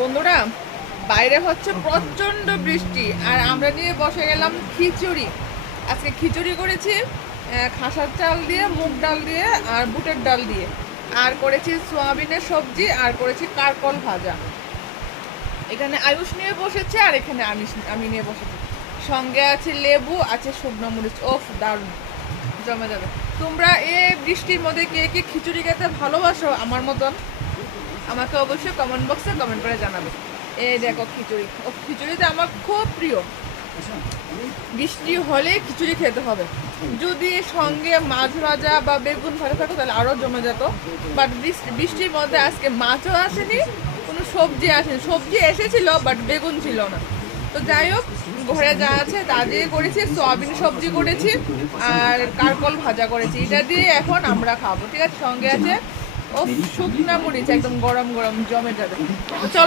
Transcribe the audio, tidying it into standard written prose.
বন্ধুরা, বাইরে হচ্ছে প্রচন্ড বৃষ্টি আর আমরা নিয়ে বসে গেলাম খিচুড়ি। আজকে খিচুড়ি করেছি খাসার চাল দিয়ে, মুগ ডাল দিয়ে আর বুটের ডাল দিয়ে, আর করেছি সোয়াবিনের সবজি, আর করেছি কারকল ভাজা। এখানে আয়ুষ নিয়ে বসেছে আর এখানে আমি নিয়ে বসেছি। সঙ্গে আছে লেবু, আছে শুকনো মরিচ। ওফ, দারুণ, জমে যাবে। তোমরা এই বৃষ্টির মধ্যে কে কে খিচুড়ি খেতে ভালোবাসো আমার মতন? আমাকে অবশ্যই কমেন্ট বক্সে কমেন্ট করে জানাবে। এই দেখো খিচুড়ি, ও খিচুড়িটা আমার খুব প্রিয়। বৃষ্টি হলে খিচুড়ি খেতে হবে। যদি সঙ্গে মাছ ভাজা বা বেগুন ভাজা থাকো তাহলে আরও জমে যেত। বাট বৃষ্টির মধ্যে আজকে মাছও আসেনি, কোনো সবজি আসেনি। সবজি এসেছিল বাট বেগুন ছিল না। তো যাই হোক, ঘরে যা আছে তা দিয়ে করেছি। সয়াবিন সবজি করেছি আর কারকল ভাজা করেছি। এটা দিয়ে এখন আমরা খাবো, ঠিক আছে? সঙ্গে আছে ও শুকনা মরিচ, একদম গরম গরম, জমে যাবে। তো চলো।